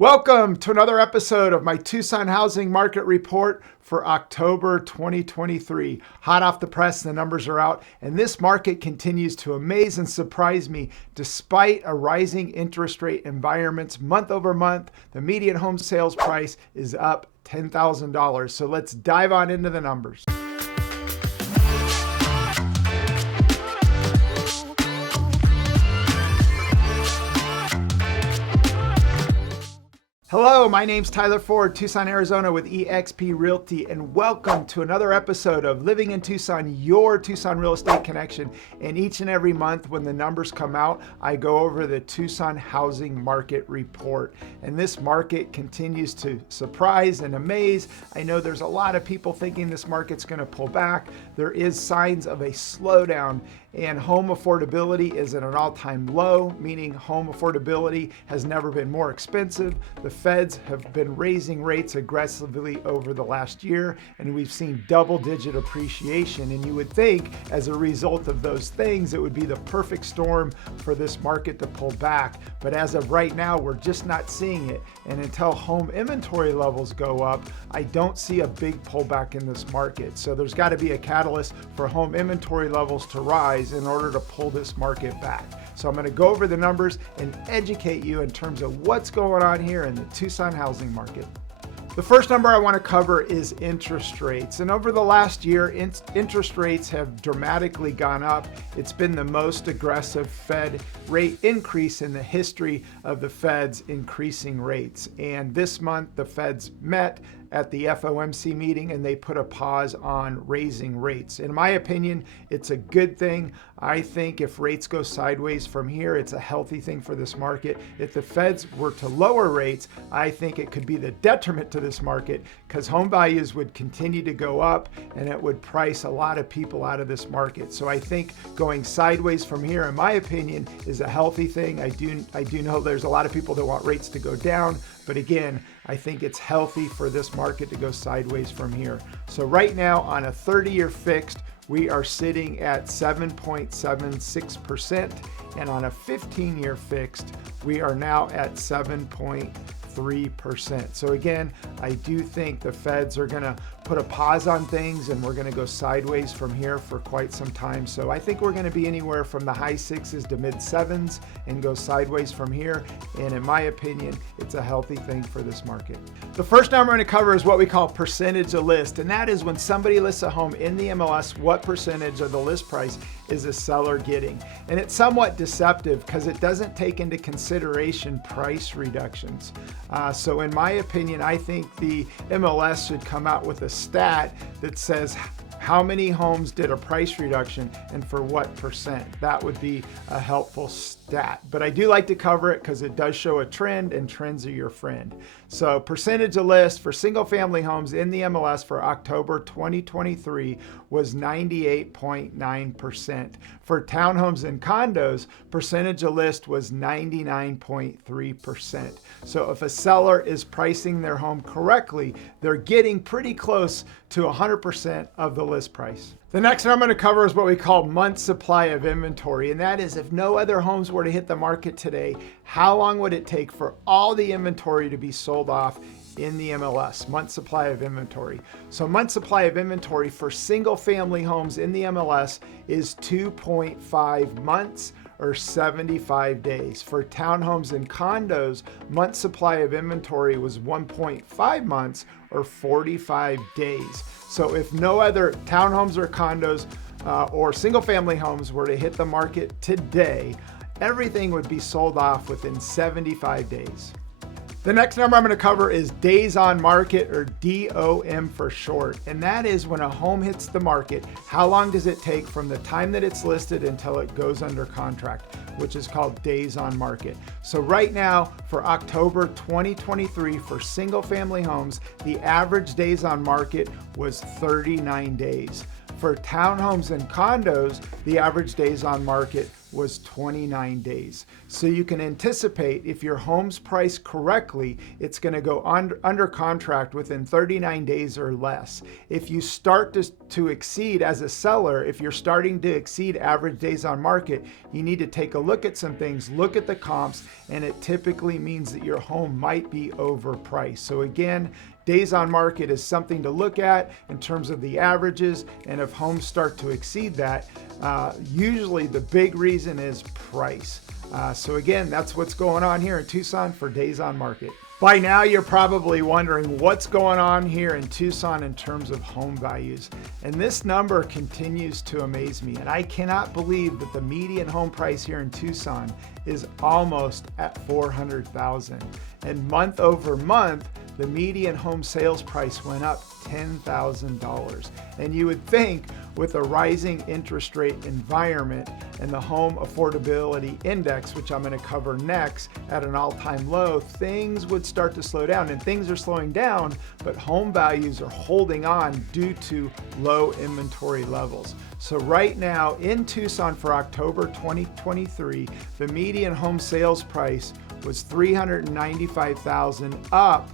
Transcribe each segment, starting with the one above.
Welcome to another episode of my Tucson Housing Market Report for October 2023. Hot off the press, the numbers are out, and this market continues to amaze and surprise me despite a rising interest rate environment. Month over month, the median home sales price is up $10,000. So let's dive on into the numbers. Hello, my name's Tyler Ford, Tucson, Arizona with eXp Realty, and welcome to another episode of Living in Tucson, your Tucson real estate connection. And each and every month when the numbers come out, I go over the Tucson Housing Market Report. And this market continues to surprise and amaze. I know there's a lot of people thinking this market's going to pull back. There is signs of a slowdown, and home affordability is at an all-time low, meaning home affordability has never been more expensive. The Feds have been raising rates aggressively over the last year, and we've seen double-digit appreciation. And you would think as a result of those things, it would be the perfect storm for this market to pull back. But as of right now, we're just not seeing it. And until home inventory levels go up, I don't see a big pullback in this market. So there's got to be a catalyst for home inventory levels to rise in order to pull this market back. So I'm going to go over the numbers and educate you in terms of what's going on here in the Tucson housing market. The first number I want to cover is interest rates. And over the last year, interest rates have dramatically gone up. It's been the most aggressive Fed rate increase in the history of the Fed's increasing rates. And this month, the Feds met at the FOMC meeting and they put a pause on raising rates. In my opinion, it's a good thing. I think if rates go sideways from here, it's a healthy thing for this market. If the Feds were to lower rates, I think it could be the detriment to this market because home values would continue to go up and it would price a lot of people out of this market. So I think going sideways from here, in my opinion, is a healthy thing. I do know there's a lot of people that want rates to go down, but again, I think it's healthy for this market to go sideways from here. So right now on a 30-year fixed, we are sitting at 7.76%, and on a 15-year fixed, we are now at 7.3%. So again, I do think the Feds are going to put a pause on things and we're going to go sideways from here for quite some time. So I think we're going to be anywhere from the high sixes to mid sevens and go sideways from here. And in my opinion, it's a healthy thing for this market. The first number I'm going to cover is what we call percentage of list. And that is when somebody lists a home in the MLS, what percentage of the list price is a seller getting. And it's somewhat deceptive because it doesn't take into consideration price reductions. So in my opinion, I think the MLS should come out with a stat that says how many homes did a price reduction and for what percent. That would be a helpful stat. But I do like to cover it because it does show a trend, and trends are your friend. So percentage of list for single family homes in the MLS for October 2023 was 98.9%. For townhomes and condos, percentage of list was 99.3%. So if a seller is pricing their home correctly, they're getting pretty close to 100% of the list price. The next one I'm going to cover is what we call month supply of inventory. And that is if no other homes were to hit the market today, how long would it take for all the inventory to be sold off in the MLS, month supply of inventory. So month supply of inventory for single family homes in the MLS is 2.5 months or 75 days. For townhomes and condos, month supply of inventory was 1.5 months or 45 days. So if no other townhomes or condos or single family homes were to hit the market today, everything would be sold off within 75 days. The next number I'm going to cover is days on market, or DOM for short. And that is when a home hits the market, how long does it take from the time that it's listed until it goes under contract, which is called days on market. So right now for October 2023 for single family homes, the average days on market was 39 days. For townhomes and condos, the average days on market was 29 days. So you can anticipate if your home's priced correctly, it's going to go under contract within 39 days or less. If you start to exceed as a seller, if you're starting to exceed average days on market, you need to take a look at some things, look at the comps, and it typically means that your home might be overpriced. So again, days on market is something to look at in terms of the averages, and if homes start to exceed that, usually the big reason is price. So again, that's what's going on here in Tucson for days on market. By now, you're probably wondering what's going on here in Tucson in terms of home values. And this number continues to amaze me. And I cannot believe that the median home price here in Tucson is almost at $400,000. And month over month, the median home sales price went up $10,000. And you would think with a rising interest rate environment and the home affordability index, which I'm going to cover next, at an all-time low, things would start to slow down. And things are slowing down, but home values are holding on due to low inventory levels. So right now in Tucson for October 2023, the median home sales price was $395,000, up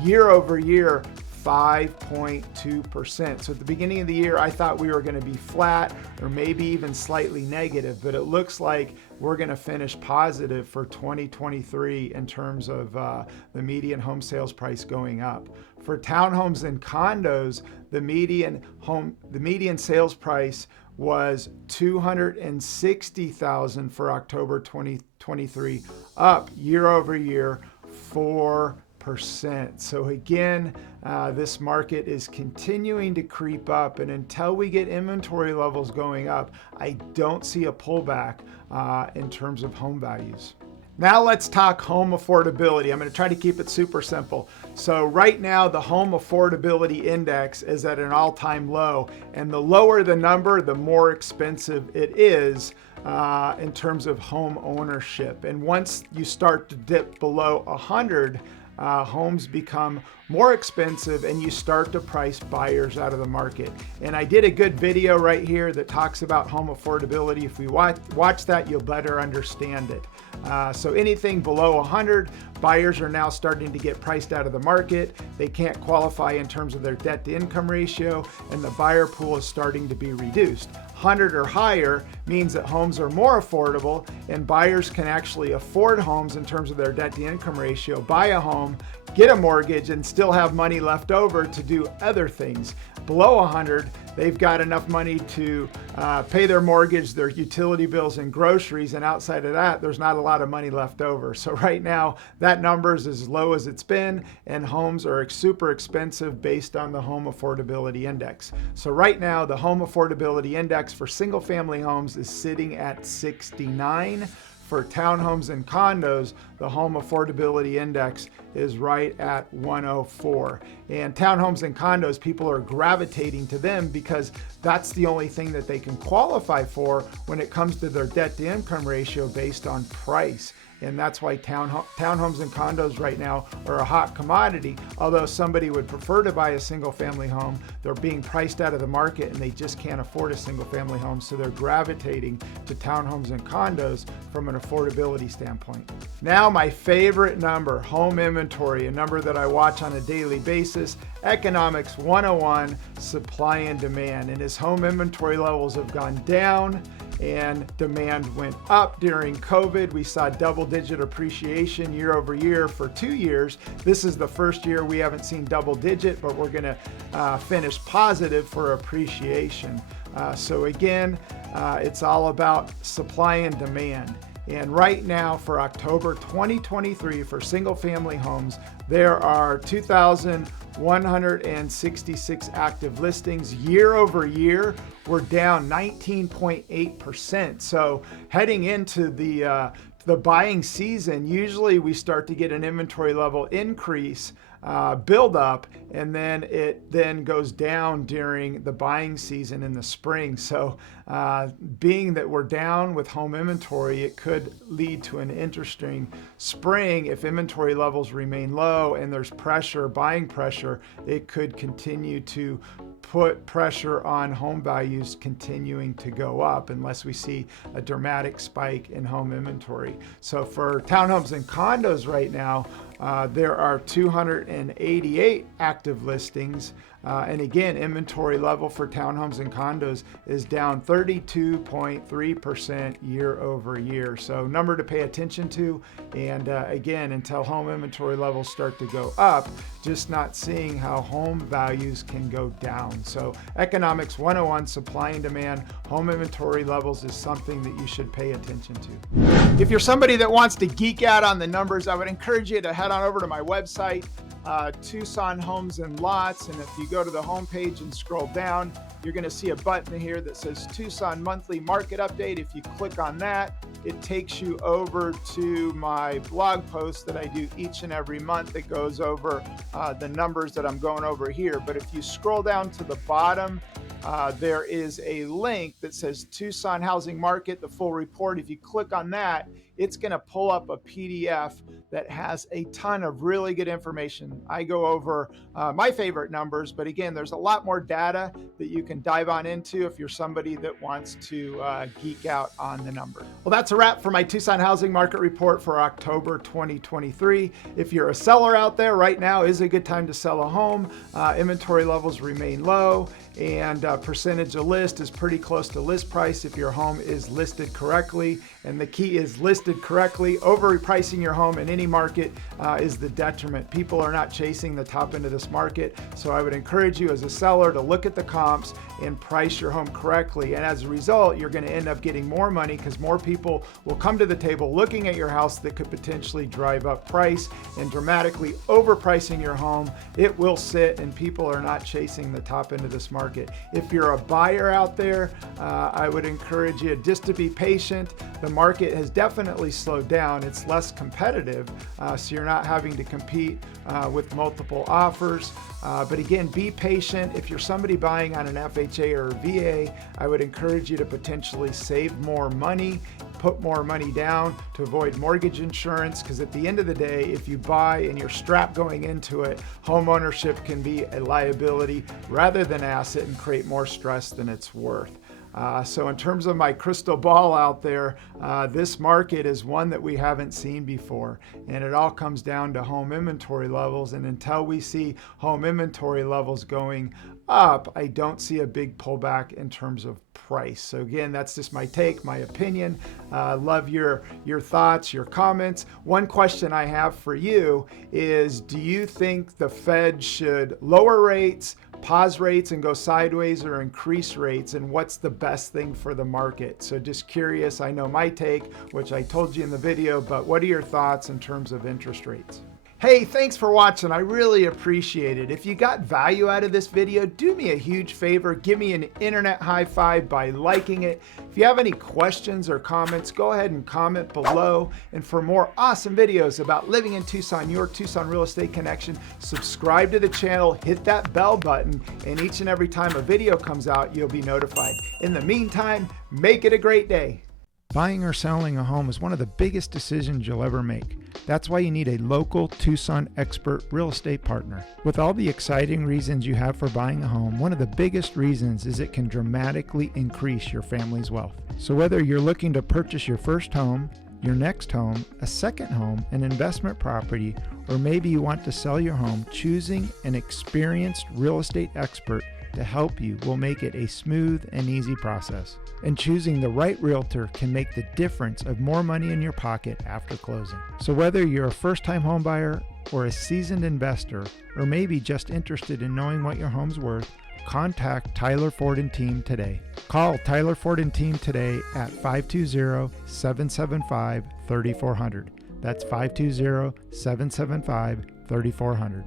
year over year 5.2%. So at the beginning of the year, I thought we were going to be flat or maybe even slightly negative, but it looks like we're going to finish positive for 2023 in terms of the median home sales price going up. For townhomes and condos, the median sales price was $260,000 for October 2023, up year over year 4%. So again, this market is continuing to creep up, and until we get inventory levels going up, I don't see a pullback in terms of home values. Now let's talk home affordability. I'm going to try to keep it super simple. So right now, the home affordability index is at an all-time low, and the lower the number, the more expensive it is in terms of home ownership. And once you start to dip below 100, homes become more expensive and you start to price buyers out of the market. And I did a good video right here that talks about home affordability. If we watch that, you'll better understand it. So anything below 100, buyers are now starting to get priced out of the market. They can't qualify in terms of their debt to income ratio, and the buyer pool is starting to be reduced. 100 or higher means that homes are more affordable and buyers can actually afford homes in terms of their debt to income ratio, buy a home, get a mortgage, and still have money left over to do other things. Below 100, they've got enough money to pay their mortgage, their utility bills, and groceries, and outside of that, there's not a lot of money left over. So right now, that number is as low as it's been, and homes are super expensive based on the home affordability index. So right now, the home affordability index for single-family homes is sitting at 69. For townhomes and condos, the home affordability index is right at 104. And townhomes and condos, people are gravitating to them because that's the only thing that they can qualify for when it comes to their debt to income ratio based on price. And that's why townhomes and condos right now are a hot commodity. Although somebody would prefer to buy a single family home, they're being priced out of the market and they just can't afford a single family home. So they're gravitating to townhomes and condos from an affordability standpoint. Now my favorite number, home inventory, a number that I watch on a daily basis. Economics 101, supply and demand. And as home inventory levels have gone down and demand went up during COVID, we saw double-digit appreciation year over year for 2 years. This is the first year we haven't seen double-digit, but we're going to finish positive for appreciation. So again, it's all about supply and demand. And right now for October 2023 for single family homes, there are 2,166 active listings. Year over year, we're down 19.8%. So heading into the the buying season, usually we start to get an inventory level increase, build up, and then it then goes down during the buying season in the spring. So being that we're down with home inventory, it could lead to an interesting spring. If inventory levels remain low and there's pressure, buying pressure, it could continue to put pressure on home values continuing to go up unless we see a dramatic spike in home inventory. So for townhomes and condos right now, there are 288 active listings. And again, inventory level for townhomes and condos is down 32.3% year over year. So number to pay attention to. And again, until home inventory levels start to go up, just not seeing how home values can go down. So economics 101, supply and demand, home inventory levels is something that you should pay attention to. If you're somebody that wants to geek out on the numbers, I would encourage you to head on over to my website, Tucson Homes and Lots, and if you go to the homepage and scroll down, you're going to see a button here that says Tucson Monthly Market Update. If you click on that, it takes you over to my blog post that I do each and every month that goes over the numbers that I'm going over here. But if you scroll down to the bottom, there is a link that says Tucson Housing Market, the full report. If you click on that, it's going to pull up a PDF that has a ton of really good information. I go over my favorite numbers, but again, there's a lot more data that you can dive on into if you're somebody that wants to geek out on the numbers. Well, that's a wrap for my Tucson Housing Market Report for October 2023. If you're a seller out there, right now is a good time to sell a home. Inventory levels remain low, and percentage of list is pretty close to list price if your home is listed correctly. And the key is listed correctly. Overpricing your home in any market is the detriment. People are not chasing the top end of this market. So I would encourage you as a seller to look at the comps and price your home correctly. And as a result, you're going to end up getting more money because more people will come to the table looking at your house that could potentially drive up price. And dramatically overpricing your home, it will sit and people are not chasing the top end of this market. If you're a buyer out there, I would encourage you just to be patient. The market has definitely slowed down. It's less competitive, so you're not having to compete with multiple offers. But again, be patient. If you're somebody buying on an FHA or a VA, I would encourage you to potentially save more money, put more money down to avoid mortgage insurance, because at the end of the day, if you buy and you're strapped going into it, home ownership can be a liability rather than asset and create more stress than it's worth. So in terms of my crystal ball out there, this market is one that we haven't seen before, and it all comes down to home inventory levels. And until we see home inventory levels going up, I don't see a big pullback in terms of price. So again, that's just my take, my opinion. Love your thoughts, your comments. One question I have for you is, do you think the Fed should lower rates, pause rates and go sideways, or increase rates? And what's the best thing for the market? So just curious. I know my take, which I told you in the video, but what are your thoughts in terms of interest rates? Hey, thanks for watching. I really appreciate it. If you got value out of this video, do me a huge favor. Give me an internet high five by liking it. If you have any questions or comments, go ahead and comment below. And for more awesome videos about living in Tucson, your Tucson real estate connection, subscribe to the channel, hit that bell button, and each and every time a video comes out, you'll be notified. In the meantime, make it a great day. Buying or selling a home is one of the biggest decisions you'll ever make. That's why you need a local Tucson expert real estate partner. With all the exciting reasons you have for buying a home, one of the biggest reasons is it can dramatically increase your family's wealth. So whether you're looking to purchase your first home, your next home, a second home, an investment property, or maybe you want to sell your home, choosing an experienced real estate expert to help you will make it a smooth and easy process. And choosing the right realtor can make the difference of more money in your pocket after closing. So whether you're a first-time home buyer or a seasoned investor, or maybe just interested in knowing what your home's worth, contact Tyler Ford and Team today. Call Tyler Ford and Team today at 520-775-3400. That's 520-775-3400.